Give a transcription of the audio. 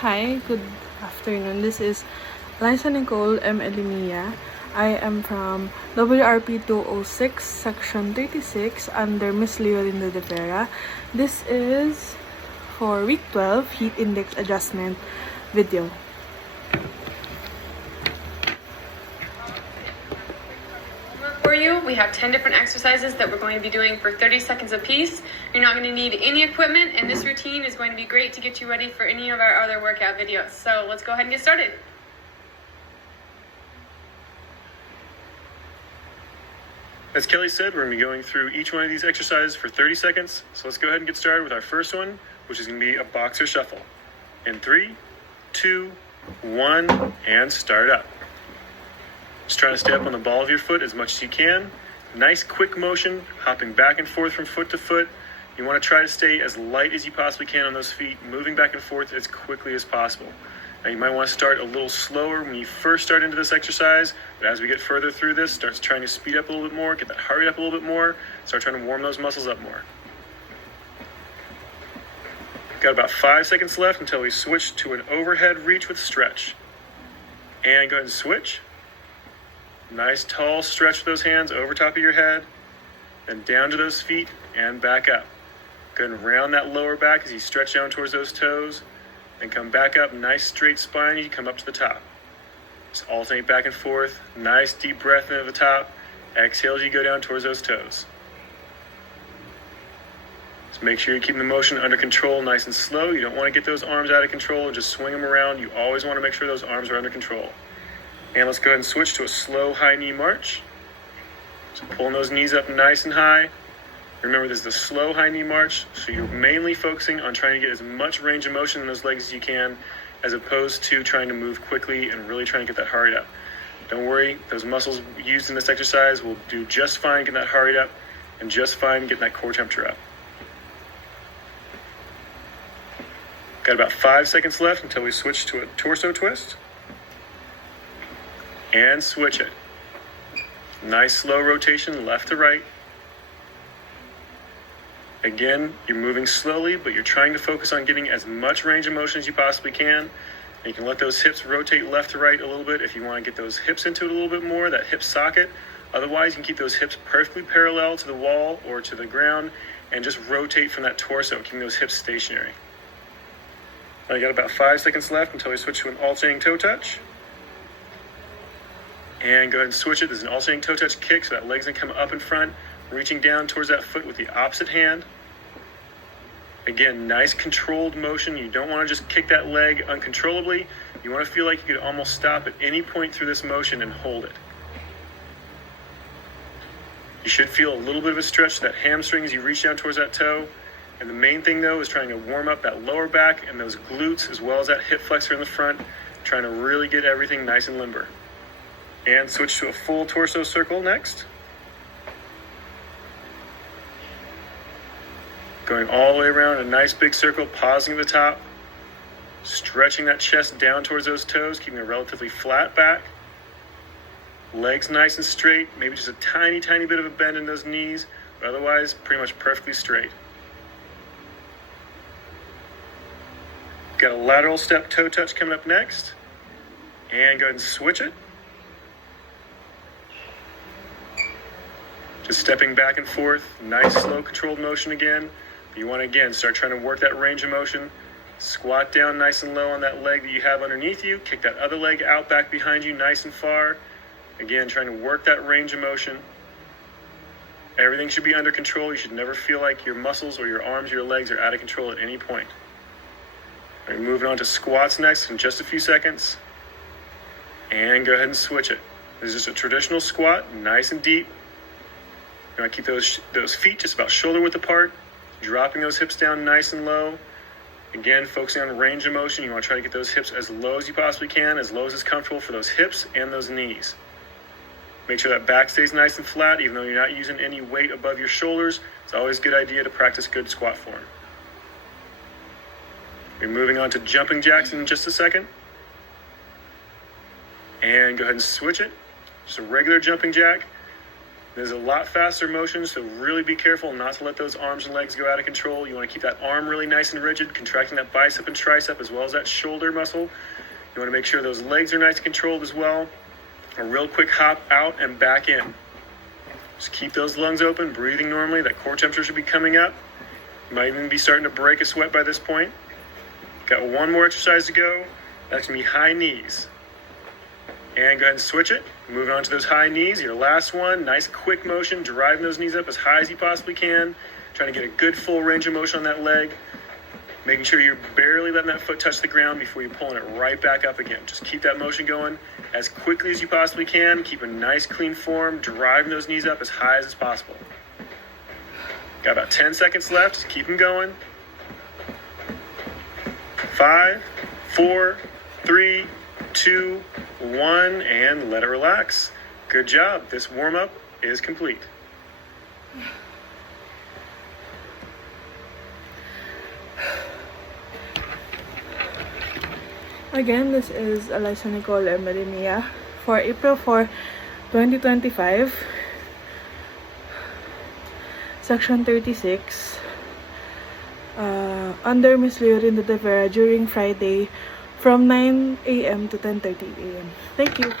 Hi, good afternoon. This is Liza Nicole M. Elemia. I am from WRP 206, Section 36, under Miss Leolinda de Vera. This is for Week 12 Heat Index Adjustment video. For you, we have 10 different exercises that we're going to be doing for 30 seconds apiece. You're not going to need any equipment, and this routine is going to be great to get you ready for any of our other workout videos. So let's go ahead and get started. As Kelly said, we're going to be going through each one of these exercises for 30 seconds. So let's go ahead and get started with our first one, which is going to be a boxer shuffle. In 3, 2, 1, and start up. Just trying to stay up on the ball of your foot as much as you can. Nice quick motion, hopping back and forth from foot to foot. You want to try to stay as light as you possibly can on those feet, moving back and forth as quickly as possible. Now you might want to start a little slower when you first start into this exercise, but as we get further through this, start trying to speed up a little bit more, get that hurry up a little bit more, start trying to warm those muscles up more. Got about 5 seconds left until we switch to an overhead reach with stretch. And go ahead and switch. Nice tall stretch with those hands over top of your head, then down to those feet and back up. Go ahead and round that lower back as you stretch down towards those toes, then come back up, nice straight spine, you come up to the top. Just alternate back and forth, nice deep breath into the top, exhale as you go down towards those toes. Just make sure you're keeping the motion under control, nice and slow. You don't want to get those arms out of control and just swing them around. You always want to make sure those arms are under control. And let's go ahead and switch to a slow high knee march. So pulling those knees up nice and high. Remember, this is the slow high knee march, so you're mainly focusing on trying to get as much range of motion in those legs as you can, as opposed to trying to move quickly and really trying to get that hurried up. Don't worry, those muscles used in this exercise will do just fine getting that hurried up and just fine getting that core temperature up. Got about 5 seconds left until we switch to a torso twist. And switch it. Nice slow rotation left to right. Again, you're moving slowly, but you're trying to focus on getting as much range of motion as you possibly can. And you can let those hips rotate left to right a little bit if you want to get those hips into it a little bit more, that hip socket. Otherwise, you can keep those hips perfectly parallel to the wall or to the ground and just rotate from that torso, keeping those hips stationary. Now you got about 5 seconds left until we switch to an alternating toe touch. And go ahead and switch it. There's an alternating toe touch kick, so that leg's gonna come up in front, reaching down towards that foot with the opposite hand. Again, nice controlled motion. You don't want to just kick that leg uncontrollably. You want to feel like you could almost stop at any point through this motion and hold it. You should feel a little bit of a stretch to that hamstring as you reach down towards that toe. And the main thing, though, is trying to warm up that lower back and those glutes as well as that hip flexor in the front, trying to really get everything nice and limber. And switch to a full torso circle next. Going all the way around a nice big circle, pausing at the top. Stretching that chest down towards those toes, keeping a relatively flat back. Legs nice and straight, maybe just a tiny, tiny bit of a bend in those knees, but otherwise pretty much perfectly straight. Got a lateral step toe touch coming up next. And go ahead and switch it. Just stepping back and forth, nice slow controlled motion again. You want to again start trying to work that range of motion. Squat down nice and low on that leg that you have underneath you. Kick that other leg out back behind you nice and far. Again, trying to work that range of motion. Everything should be under control. You should never feel like your muscles or your arms or your legs are out of control at any point. All right, moving on to squats next in just a few seconds. And go ahead and switch it. This is just a traditional squat, nice and deep. You want to keep those feet just about shoulder width apart, dropping those hips down nice and low. Again, focusing on range of motion. You want to try to get those hips as low as you possibly can, as low as is comfortable for those hips and those knees. Make sure that back stays nice and flat, even though you're not using any weight above your shoulders. It's always a good idea to practice good squat form. We're moving on to jumping jacks in just a second. And go ahead and switch it. Just a regular jumping jack. This is a lot faster motion, so really be careful not to let those arms and legs go out of control. You want to keep that arm really nice and rigid, contracting that bicep and tricep as well as that shoulder muscle. You want to make sure those legs are nice and controlled as well. A real quick hop out and back in. Just keep those lungs open, breathing normally. That core temperature should be coming up. You might even be starting to break a sweat by this point. Got one more exercise to go. That's going to be high knees. And go ahead and switch it. Moving on to those high knees. Your last one. Nice quick motion. Driving those knees up as high as you possibly can. Trying to get a good full range of motion on that leg. Making sure you're barely letting that foot touch the ground before you're pulling it right back up again. Just keep that motion going as quickly as you possibly can. Keep a nice clean form. Driving those knees up as high as possible. Got about 10 seconds left. Just keep them going. 5, 4, 3, 2, 1, and let it relax. Good job. This warm-up is complete. Again, this is Elemia for April 4, 2025, Section 36, under Miss Leorinda de Vera during Friday from 9 a.m. to 10:30 a.m. Thank you.